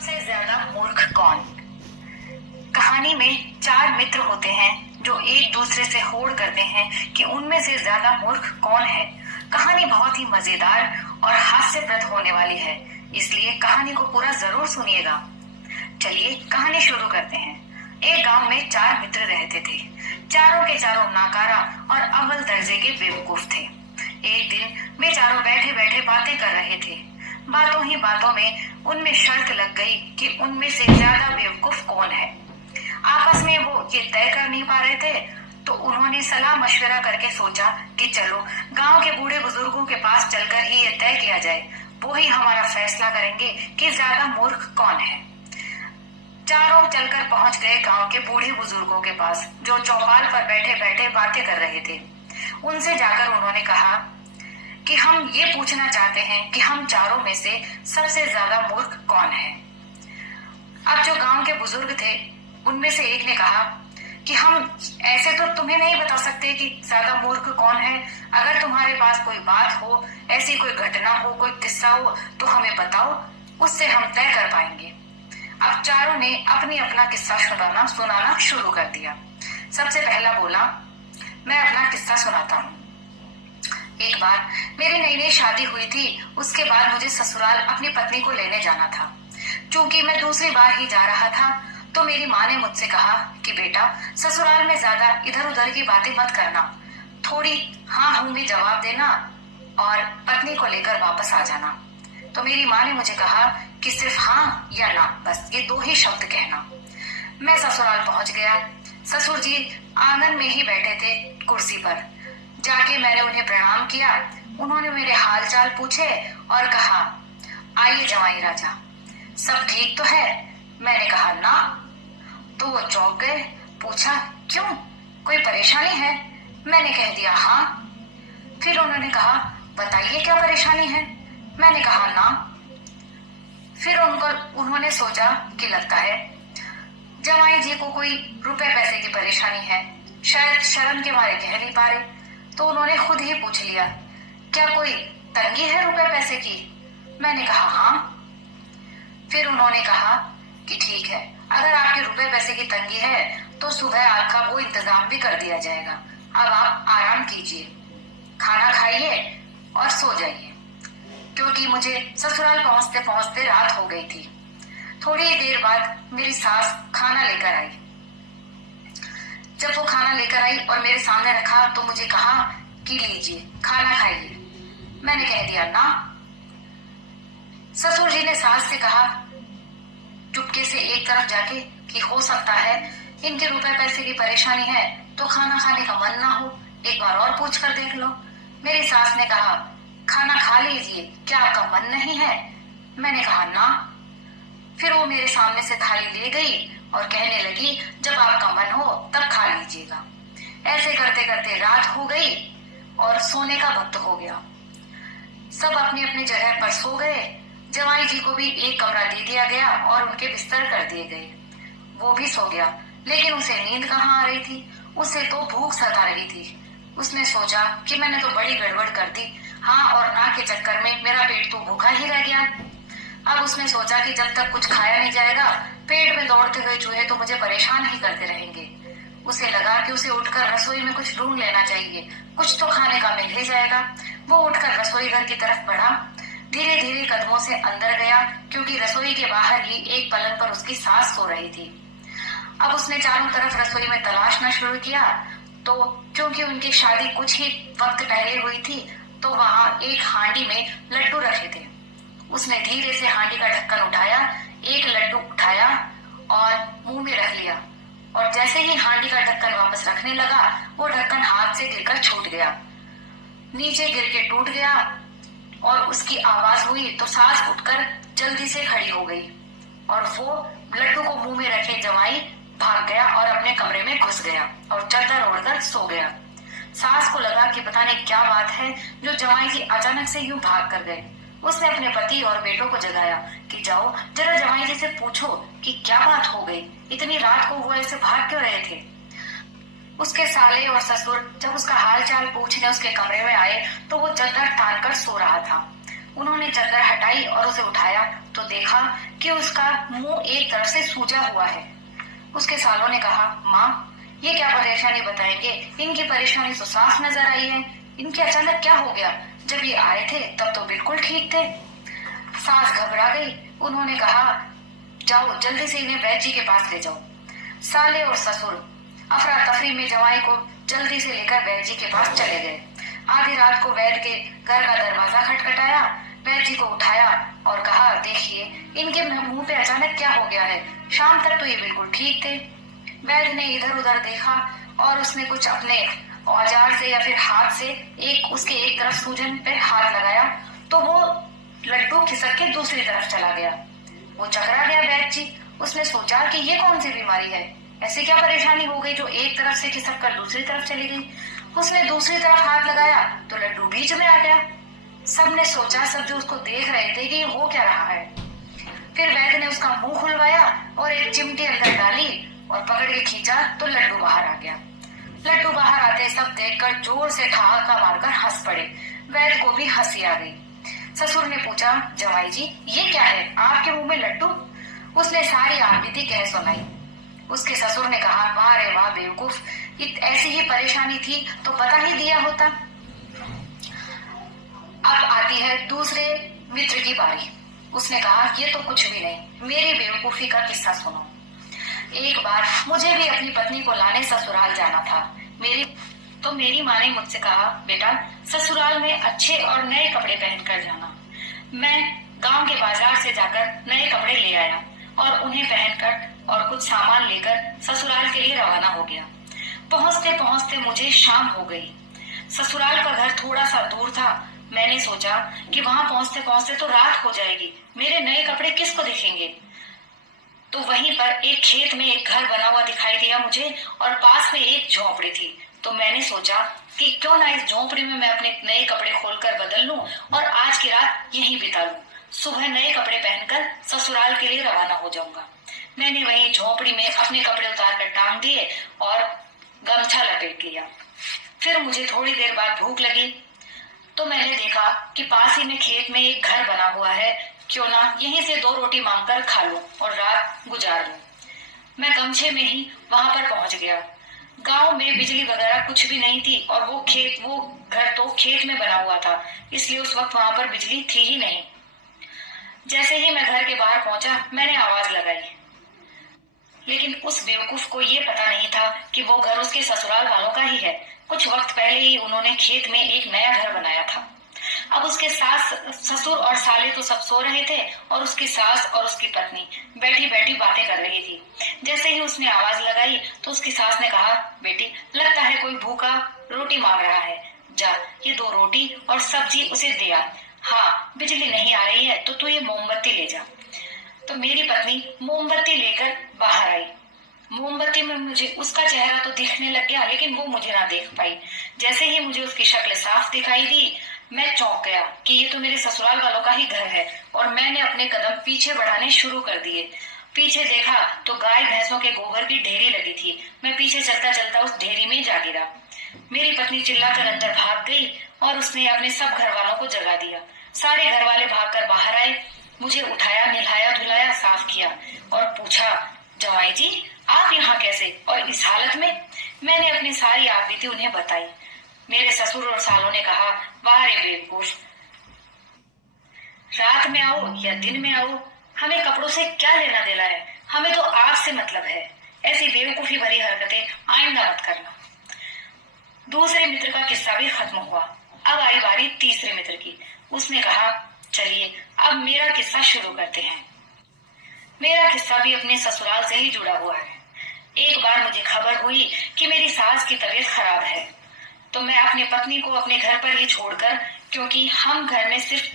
सबसे ज्यादा मूर्ख कौन। कहानी में चार मित्र होते हैं जो एक दूसरे से होड़ करते हैं कि उनमें से ज्यादा मूर्ख कौन है। कहानी बहुत ही मजेदार और हास्यप्रद होने वाली है, इसलिए कहानी को पूरा जरूर सुनिएगा। चलिए कहानी शुरू करते हैं। एक गांव में चार मित्र रहते थे। चारों के चारों नाकारा और अव्वल दर्जे के बेवकूफ थे। एक दिन वे चारों बैठे बैठे बातें कर रहे थे। बातों ही बातों में उनमें शर्त लग गई कि उनमें से ज्यादा बेवकूफ कौन है। आपस में वो ये तय कर नहीं पा रहे थे, तो उन्होंने सलाह मशवरा करके सोचा कि चलो गांव के बूढ़े बुजुर्गों के पास चलकर ही ये तय किया जाए, वो ही हमारा फैसला करेंगे कि ज्यादा मूर्ख कौन है। चारों चलकर पहुंच गए गांव के बूढ़े बुजुर्गों के पास, जो चौपाल पर बैठे बैठे बातें कर रहे थे। उनसे जाकर उन्होंने कहा कि हम ये पूछना चाहते हैं कि हम चारों में से सबसे ज्यादा मूर्ख कौन है। अब जो गांव के बुजुर्ग थे, उनमें से एक ने कहा कि हम ऐसे तो तुम्हें नहीं बता सकते कि ज्यादा मूर्ख कौन है। अगर तुम्हारे पास कोई बात हो, ऐसी कोई घटना हो, कोई किस्सा हो, तो हमें बताओ, उससे हम तय कर पाएंगे। अब चारों ने अपनी अपना किस्सा सुनाना शुरू कर दिया। सबसे पहला बोला, मैं अपना किस्सा सुनाता हूँ। एक बार मेरी नई नई शादी हुई थी। उसके बाद मुझे ससुराल अपनी पत्नी को लेने जाना था। चूंकि मैं दूसरी बार ही जा रहा था, तो मेरी माँ ने मुझसे कहा कि बेटा, ससुराल में ज्यादा इधर उधर की बातें मत करना, थोड़ी हाँ हूँ में जवाब देना और पत्नी को लेकर वापस आ जाना। तो मेरी माँ ने मुझे कहा कि सिर्फ हाँ या ना, बस ये दो ही शब्द कहना। मैं ससुराल पहुंच गया। ससुर जी आंगन में ही बैठे थे कुर्सी पर। जाके मैंने उन्हें प्रणाम किया। उन्होंने मेरे हाल चाल पूछे और कहा, आइए जमाई राजा, सब ठीक तो है? मैंने कहा ना। तो वो चौंक गए। पूछा, क्यों, कोई परेशानी है? मैंने कह दिया हाँ। फिर उन्होंने कहा, बताइए क्या परेशानी है? मैंने कहा ना। फिर उन्होंने सोचा कि लगता है जमाई जी को कोई रुपए पैसे की परेशानी है, शायद शर्म के मारे कह नहीं पा रहे। तो उन्होंने खुद ही पूछ लिया, क्या कोई तंगी है रुपए पैसे की? मैंने कहा हाँ। फिर उन्होंने कहा कि ठीक है, अगर आपके रुपए पैसे की तंगी है तो सुबह आपका वो इंतजाम भी कर दिया जाएगा। अब आप आराम कीजिए, खाना खाइए और सो जाइए, क्योंकि मुझे ससुराल पहुंचते पहुंचते रात हो गई थी। थोड़ी देर बाद मेरी सास खाना लेकर आई। जब वो खाना लेकर आई और मेरे सामने रखा, तो मुझे कहा कि लीजिए खाना खाइए। मैंने कह दिया ना। ससुर जी ने सास से कहा चुपके से एक तरफ जाके कि हो सकता है इनके रुपए पैसे की परेशानी है तो खाना खाने का मन ना हो, एक बार और पूछ कर देख लो। मेरी सास ने कहा, खाना खा लीजिए, क्या आपका मन नहीं है? मैंने कहा ना। फिर वो मेरे सामने से थाली ले गई और कहने लगी, जब आपका मन हो तब खा लीजिएगा। ऐसे करते करते रात हो गई और सोने का वक्त हो गया। सब अपनी अपनी जगह पर सो गए। जमाई जी को भी एक कमरा दे दिया गया और उनके बिस्तर कर दिए गए। वो भी सो गया, लेकिन उसे नींद कहाँ आ रही थी, उसे तो भूख सता रही थी। उसने सोचा कि मैंने तो बड़ी गड़बड़ कर दी, हाँ और ना के चक्कर में मेरा पेट तो भूखा ही रह गया। अब उसने सोचा कि जब तक कुछ खाया नहीं जाएगा, पेट में दौड़ते हुए चूहे तो मुझे परेशान ही करते रहेंगे। उसे लगा कि उसे उठकर रसोई में कुछ ढूंढ लेना चाहिए, कुछ तो खाने का मिल ही जाएगा। वो उठकर रसोई घर की तरफ बढ़ा। धीरे धीरे कदमों से अंदर गया, क्योंकि रसोई के बाहर ही एक पलंग पर उसकी सास सो रही थी। अब उसने चारों तरफ रसोई में तलाशना शुरू किया, तो क्योंकि उनकी शादी कुछ ही वक्त पहले हुई थी, तो वहां एक हांडी में लड्डू रखे थे। उसने धीरे से हांडी का ढक्कन उठाया, एक लड्डू उठाया और मुंह में रख लिया, और जैसे ही हांडी का ढक्कन वापस रखने लगा, वो ढक्कन हाथ से गिरकर छूट गया, नीचे गिर के टूट गया। और उसकी आवाज हुई तो सास उठकर जल्दी से खड़ी हो गई और वो लड्डू को मुंह में रखे जमाई भाग गया और अपने कमरे में घुस गया और चादर ओढ़कर सो गया। सास को लगा कि पता नहीं क्या बात है जो जमाई जी अचानक से यूं भाग कर गए। उसने अपने पति और बेटों को जगाया कि जाओ जरा जमाई जी से पूछो कि क्या बात हो गई, इतनी रात को वो ऐसे भाग क्यों रहे थे। उसके साले और ससुर जब उसका हाल चाल पूछने उसके कमरे में आए, तो वो चादर तान कर सो रहा था। उन्होंने चादर हटाई और उसे उठाया तो देखा कि उसका मुंह एक तरफ से सूजा हुआ है। उसके सालों ने कहा, माँ, ये क्या परेशानी बताएंगे? इनकी परेशानी तो साफ नजर आई है। इनके अचानक क्या हो गया? जब ये आए थे तब तो बिल्कुल ठीक थे। सास घबरा गई। उन्होंने कहा, जाओ जल्दी से इन्हें वैद्य जी के पास ले जाओ। साले और ससुर अफरा तफरी में जवाई को जल्दी से लेकर वैद्य जी के पास चले गए। आधी रात को वैद्य के घर का दरवाजा खटखटाया। वैद्य जी को उठाया और कहा, देखिए इनके मुंह पे अचानक क्या हो गया है? शाम तक तो ये बिल्कुल ठीक थे। वैद्य ने इधर उधर देखा और उसने कुछ अपने औजार से या फिर हाथ से उसके एक तरफ सूजन पे हाथ लगाया तो वो लड्डू खिसक के दूसरी तरफ चला गया। वो चकरा गया वैद्य जी। उसने सोचा कि ये कौन सी बीमारी है? ऐसी क्या परेशानी हो गई जो एक तरफ से खिसक कर दूसरी तरफ चली गई? उसने दूसरी तरफ हाथ लगाया तो लड्डू बीच में आ गया। सबने सोचा, सब जो उसको देख रहे थे, कि ये हो क्या रहा है। फिर वैद्य ने उसका मुंह खुलवाया और एक चिमटी अंदर डाली और पकड़ के खींचा तो लड्डू बाहर आ गया। लड्डू बाहर आते सब देखकर जोर से ठहाका मारकर हंस पड़े। वैद्य को भी हंसी आ गई। ससुर ने पूछा, जवाई जी ये क्या है, आपके मुंह में लड्डू? उसने सारी आपबीती कह सुनाई। उसके ससुर ने कहा, वाह रे वाह बेवकूफ, ऐसी ही परेशानी थी तो पता ही दिया होता। अब आती है दूसरे मित्र की बारी। उसने कहा, ये तो कुछ भी नहीं, मेरी बेवकूफी का किस्सा सुनो। एक बार मुझे भी अपनी पत्नी को लाने ससुराल जाना था। मेरी माँ ने मुझसे कहा, बेटा ससुराल में अच्छे और नए कपड़े पहनकर जाना। मैं गांव के बाजार से जाकर नए कपड़े ले आया और उन्हें पहनकर और कुछ सामान लेकर ससुराल के लिए रवाना हो गया। पहुंचते पहुंचते मुझे शाम हो गई। ससुराल का घर थोड़ा सा दूर था। मैंने सोचा कि वहां पहुंचते पहुंचते तो रात हो जाएगी, मेरे नए कपड़े किसको दिखेंगे। तो वहीं पर एक खेत में एक घर बना हुआ दिखाई दिया मुझे और पास में एक झोंपड़ी थी। तो मैंने सोचा कि क्यों ना इस झोंपड़ी में मैं अपने नए कपड़े खोलकर बदल लूं और आज की रात यहीं बिता लूं। सुबह नए कपड़े पहनकर ससुराल के लिए रवाना हो जाऊंगा। मैंने वहीं झोंपड़ी में अपने कपड़े उतार कर टांग दिए और गमछा लपेट लिया। फिर मुझे थोड़ी देर बाद भूख लगी तो मैंने देखा कि पास ही में खेत में एक घर बना हुआ है, क्यों ना यहीं से 2 रोटी मांगकर खा लूं और रात गुजार लूं। मैं गमछे में ही वहां पर पहुंच गया। गांव में बिजली वगैरह कुछ भी नहीं थी और वो घर तो खेत में बना हुआ था, इसलिए उस वक्त वहां पर बिजली थी ही नहीं। जैसे ही मैं घर के बाहर पहुंचा मैंने आवाज लगाई, लेकिन उस बेवकूफ को ये पता नहीं था कि वो घर उसके ससुराल वालों का ही है। कुछ वक्त पहले ही उन्होंने खेत में एक नया घर बनाया था। अब उसके सास ससुर और साले तो सब सो रहे थे और उसकी सास और उसकी पत्नी बैठी बैठी बातें कर रही थी। जैसे ही उसने आवाज लगाई तो उसकी सास ने कहा, बेटी लगता है कोई भूखा रोटी मांग रहा है, जा ये 2 रोटी और सब्जी उसे दे आ। हाँ बिजली नहीं आ रही है तो तू ये मोमबत्ती ले जा। तो मेरी पत्नी मोमबत्ती लेकर बाहर आई। मोमबत्ती में मुझे उसका चेहरा तो दिखने लग गया, लेकिन वो मुझे ना देख पाई। जैसे ही मुझे उसकी शक्ल साफ दिखाई दी मैं चौंक गया कि ये तो मेरे ससुराल वालों का ही घर है और मैंने अपने कदम पीछे बढ़ाने शुरू कर दिए। पीछे देखा तो गाय भैंसों के गोबर की ढेरी लगी थी। मैं पीछे चलता चलता उस ढेरी में जा गिरा। मेरी पत्नी चिल्लाकर अंदर भाग गई और उसने अपने सब घर वालों को जगा दिया। सारे घर वाले भागकर बाहर आए, मुझे उठाया, नहलाया धुलाया, साफ किया और पूछा, जवाई जी आप यहाँ कैसे और इस हालत में? मैंने अपनी सारी आपबीती उन्हें बताई। मेरे ससुर और सालों ने कहा, वाह रे बेवकूफ, रात में आओ या दिन में आओ, हमें कपड़ों से क्या लेना देना है, हमें तो आपसे मतलब है। ऐसी बेवकूफी भरी हरकतें आइंदा मत करना। दूसरे मित्र का किस्सा भी खत्म हुआ। अब आई बारी तीसरे मित्र की। उसने कहा, चलिए अब मेरा किस्सा शुरू करते हैं। मेरा किस्सा भी अपने ससुराल से ही जुड़ा हुआ है। एक बार मुझे खबर हुई कि मेरी सास की तबीयत खराब है, तो मैं अपनी पत्नी को अपने घर पर ही छोड़कर, क्योंकि हम घर में सिर्फ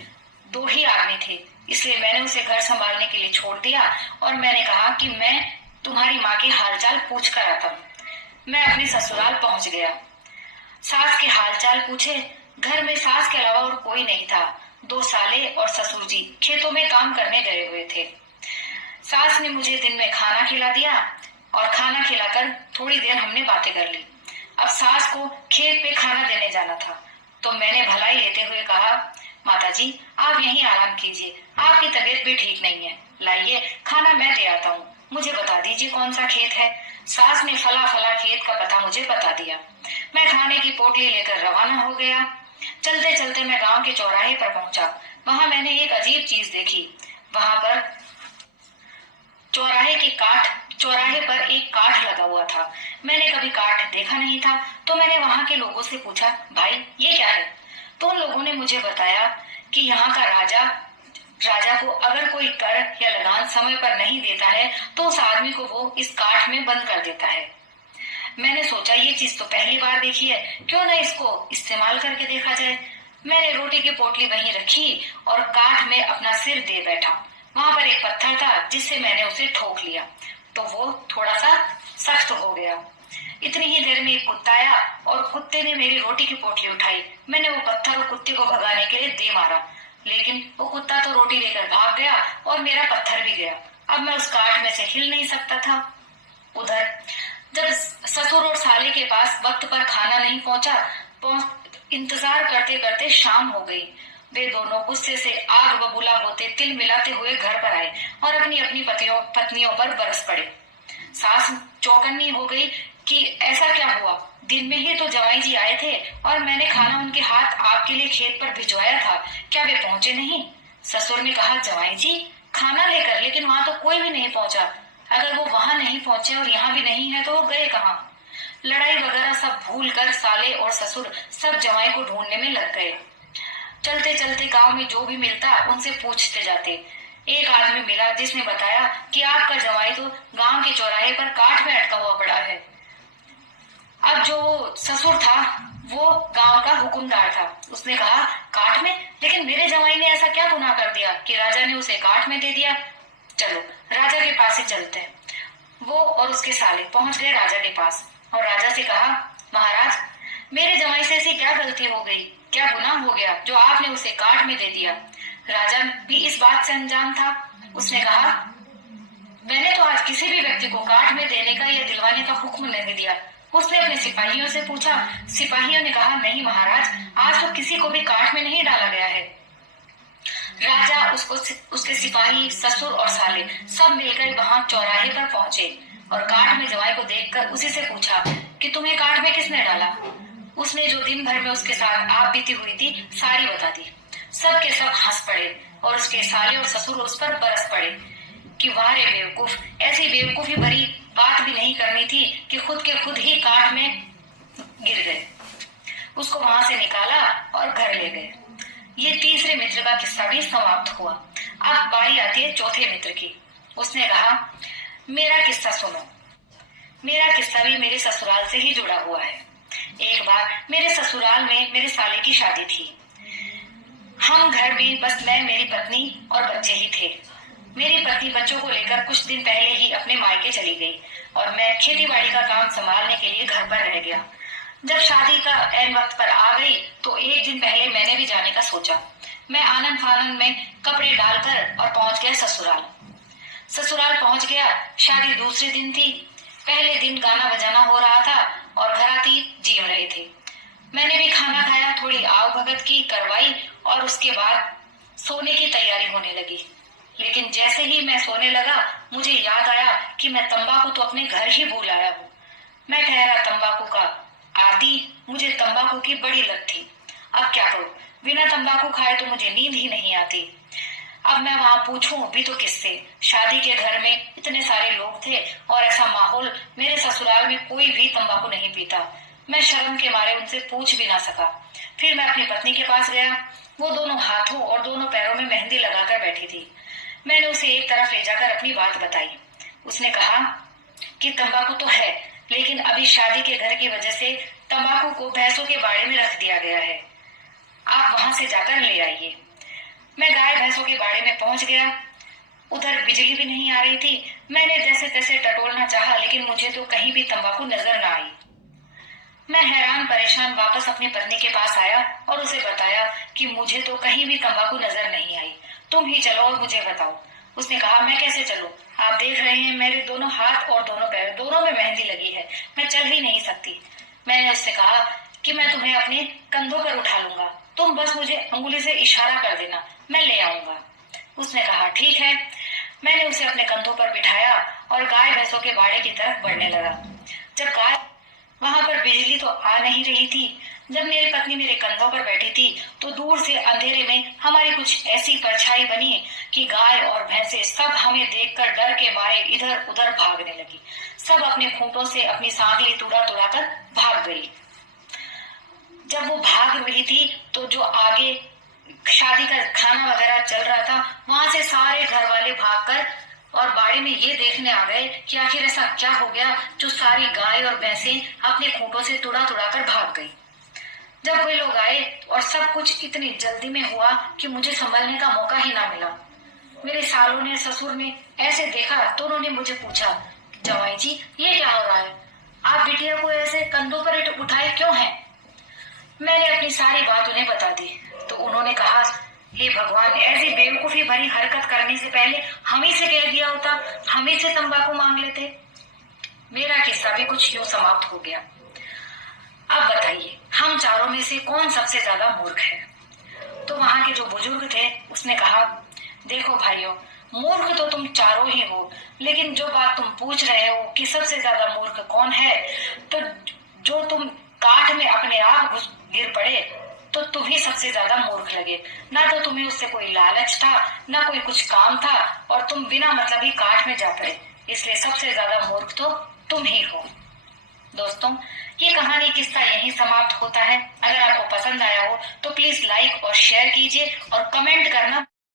2 ही आदमी थे, इसलिए मैंने उसे घर संभालने के लिए छोड़ दिया और मैंने कहा कि मैं तुम्हारी माँ के हालचाल पूछ कर आता हूँ। मैं अपने ससुराल पहुंच गया। सास के हालचाल पूछे। घर में सास के अलावा और कोई नहीं था। 2 साले और ससुर जी खेतों में काम करने गए हुए थे। सास ने मुझे दिन में खाना खिला दिया और खाना खिलाकर थोड़ी देर हमने बातें कर ली। अब सास को खेत पे खाना देने जाना था, तो मैंने भलाई लेते हुए कहा, माताजी, आप यहीं आराम कीजिए, आपकी तबीयत भी ठीक नहीं है। लाइए खाना मैं दे आता हूँ। मुझे बता दीजिए कौन सा खेत है। सास ने फला फला खेत का पता मुझे बता दिया। मैं खाने की पोटली लेकर रवाना हो गया। चलते चलते मैं गांव के चौराहे पर पहुंचा। वहां मैंने एक अजीब चीज देखी। वहां पर चौराहे पर एक काठ लगा हुआ था। मैंने कभी काठ देखा नहीं था, तो मैंने वहां के लोगों से पूछा, भाई ये क्या है? तो उन लोगों ने मुझे बताया कि यहाँ का राजा को अगर कोई कर या लगान समय पर नहीं देता है तो उस आदमी को वो इस काठ में बंद कर देता है। मैंने सोचा ये चीज तो पहली बार देखी है, क्यों ना इसको इस्तेमाल करके देखा जाए। मैंने रोटी की पोटली वहीं रखी और काठ में अपना सिर दे बैठा। वहां पर एक पत्थर था जिससे मैंने उसे ठोक लिया तो वो थोड़ा सा सख्त हो गया। इतनी ही देर में एक कुत्ता आया और कुत्ते ने मेरी रोटी की पोटली उठाई। मैंने वो पत्थर कुत्ते को भगाने के लिए दे मारा, लेकिन वो कुत्ता तो रोटी लेकर भाग गया और मेरा पत्थर भी गया। अब मैं उस काठ में से हिल नहीं सकता था। उधर जब ससुर और साले के पास वक्त पर खाना नहीं पहुंचा, इंतजार करते करते शाम हो गई। वे दोनों गुस्से से आग बबूला होते तिल मिलाते हुए घर पर आए और अपनी अपनी पत्नियों पर बरस पड़े। सास चौकन्नी हो गई कि ऐसा क्या हुआ? दिन में ही तो जवाई जी आए थे और मैंने खाना उनके हाथ आपके लिए खेत पर भिजवाया था, क्या वे पहुंचे नहीं? ससुर ने कहा, जवाई जी खाना लेकर, लेकिन वहां तो कोई भी नहीं पहुंचा। अगर वो वहां नहीं पहुंचे और यहाँ भी नहीं है तो वो गए कहाँ? लड़ाई वगैरह सब भूल कर साले और ससुर सब जवाई को ढूंढने में लग गए। चलते चलते गांव में जो भी मिलता उनसे पूछते जाते। एक आदमी मिला जिसने बताया कि आपका जवाई तो गांव के चौराहे पर काठ में अटका हुआ पड़ा है। अब जो ससुर था वो गांव का हुकुमदार था। उसने कहा, काठ में? लेकिन मेरे जवाई ने ऐसा क्या गुनाह कर दिया कि राजा ने उसे काठ में दे दिया? चलो राजा के पास ही चलते हैं। वो और उसके साले पहुंच गए राजा के पास और राजा से कहा, महाराज मेरे जवाई से ऐसी क्या गलती हो गई, क्या गुनाह हो गया जो आपने उसे काठ में दे दिया? राजा भी इस बात से अनजान था। उसने कहा, मैंने तो आज किसी भी व्यक्ति को काठ में देने का या दिलवाने का हुक्म नहीं दिया। उसने अपने सिपाहियों से पूछा। सिपाहियों ने कहा, नहीं महाराज, आज तो किसी को भी काठ में नहीं डाला गया है। राजा, उसके सिपाही, ससुर और साले सब मिलकर वहां चौराहे पर पहुंचे और काठ में जवाई को देखकर उसी से पूछा कि तुम्हें काठ में किसने डाला? उसने जो दिन भर में उसके साथ आप बीती हुई थी सारी बता दी। सब के सब हंस पड़े और उसके साले और ससुर उस पर बरस पड़े कि वाह रे बेवकूफ, ऐसी बेवकूफी भरी बात भी नहीं करनी थी कि खुद के खुद ही काठ में गिर गए। उसको वहां से निकाला और घर ले गए। ये तीसरे मित्र का किस्सा भी समाप्त हुआ। अब बारी आती है चौथे मित्र की। उसने कहा, मेरा किस्सा सुनो। मेरा किस्सा भी मेरे ससुराल से ही जुड़ा हुआ है। एक बार मेरे ससुराल में मेरे साले की शादी थी। हम घर में बस मैं, मेरी पत्नी और बच्चे ही थे। मेरी पत्नी बच्चों को लेकर कुछ दिन पहले ही अपने मायके चली गई और मैं खेती बाड़ी का काम संभालने के लिए घर पर रह गया। जब शादी का ऐन वक्त पर आ गई तो एक दिन पहले मैंने भी जाने का सोचा। मैं आनन फानन में कपड़े डालकर और पहुंच गया ससुराल। ससुराल पहुंच गया। शादी दूसरे दिन थी। पहले दिन गाना बजाना हो रहा था और घराती जीव रहे थे। मैंने भी खाना खाया, थोड़ी आव भगत की करवाई और उसके बाद सोने की तैयारी होने लगी। लेकिन जैसे ही मैं सोने लगा मुझे याद आया कि मैं तंबाकू तो अपने घर ही भूल आया हूँ। मैं ठहरा तंबाकू का आदी। मुझे तंबाकू की बड़ी लत थी। अब क्या करूं? बिना तंबाकू खाए तो मुझे नींद ही नहीं आती। अब मैं वहां पूछूं भी तो किससे? शादी के घर में इतने सारे लोग थे और ऐसा माहौल, मेरे ससुराल में कोई भी तंबाकू नहीं पीता। मैं शर्म के मारे उनसे पूछ भी ना सका। फिर मैं अपनी पत्नी के पास गया। वो दोनों हाथों और दोनों पैरों में मेहंदी लगाकर बैठी थी। मैंने उसे एक तरफ ले जाकर अपनी बात बताई। उसने कहा कि तंबाकू तो है, लेकिन अभी शादी के घर की वजह से तंबाकू को भैंसों के बाड़े में रख दिया गया है। आप वहां से जाकर ले आइए। मैं गाय भैंसों के बाड़े में पहुंच गया। उधर बिजली भी नहीं आ रही थी। मैंने जैसे तैसे टटोलना चाहा, लेकिन मुझे तो कहीं भी तंबाकू नजर न आई। मैं हैरान परेशान वापस अपनी पत्नी के पास आया और उसे बताया कि मुझे तो कहीं भी तंबाकू नजर नहीं आई। तुम ही चलो और मुझे बताओ। उसने कहा, मैं कैसे चलूं? आप देख रहे हैं मेरे दोनों हाथ और दोनों पैर दोनों में मेहंदी लगी है। मैं चल ही नहीं सकती। मैंने उससे कहा कि मैं तुम्हें अपने कंधों पर उठा लूंगा। तुम बस मुझे अंगुली से इशारा कर देना, मैं ले आऊंगा। उसने कहा ठीक है। मैंने उसे अपने कंधों पर बिठाया और गाय भैंसों के बाड़े की तरफ बढ़ने लगा। जब गाय वहां पर बिजली तो आ नहीं रही थी। जब मेरी पत्नी मेरे कंधों पर बैठी थी तो दूर से अंधेरे में हमारी कुछ ऐसी परछाई बनी कि गाय और भैंसे सब हमें देखकर डर के मारे इधर उधर भागने लगी। सब अपने खूंटों से अपनी सांगली तुड़ा तुड़ा कर भाग गई। जब वो भाग रही थी तो जो आगे शादी का खाना वगैरह चल रहा था, वहां से सारे घर वाले भागकर और बाड़े में ये देखने आ गए कि आखिर ऐसा क्या हो गया जो सारी गाय और भैंसें अपने खूंटों से तुड़ा तुड़ा कर भाग गई। जब वे लोग आए और सब कुछ इतनी जल्दी में हुआ कि मुझे संभलने का मौका ही ना मिला। मेरे सालों ने, ससुर ने ऐसे देखा तो उन्होंने मुझे पूछा, जवाई जी ये क्या हो रहा है, आप बिटिया को ऐसे कंधों पर उठाए क्यों हैं? मैंने अपनी सारी बात उन्हें बता दी तो उन्होंने कहा, हे भगवान, ऐसी बेवकूफी भरी हरकत करने से पहले हम ही से कह दिया होता, हम ही से तंबाकू मांग लेते। मेरा किस्सा भी कुछ यूं समाप्त हो गया। अब बताइए, हम चारों में से कौन सबसे ज्यादा मूर्ख है? तो वहां के जो बुजुर्ग थे उसने कहा, देखो भाइयों, मूर्ख तो तुम चारों ही हो, लेकिन जो बात तुम पूछ रहे हो कि सबसे ज्यादा मूर्ख कौन है, तो जो तुम काठ में अपने आप गिर पड़े तो तुम ही सबसे ज्यादा मूर्ख लगे। ना तो तुम्हें उससे कोई लालच था, ना कोई कुछ काम था, और तुम बिना मतलब ही काठ में जा पड़े, इसलिए सबसे ज्यादा मूर्ख तो तुम ही हो। दोस्तों, ये कहानी किस्सा यहीं समाप्त होता है। अगर आपको पसंद आया हो तो प्लीज लाइक और शेयर कीजिए और कमेंट करना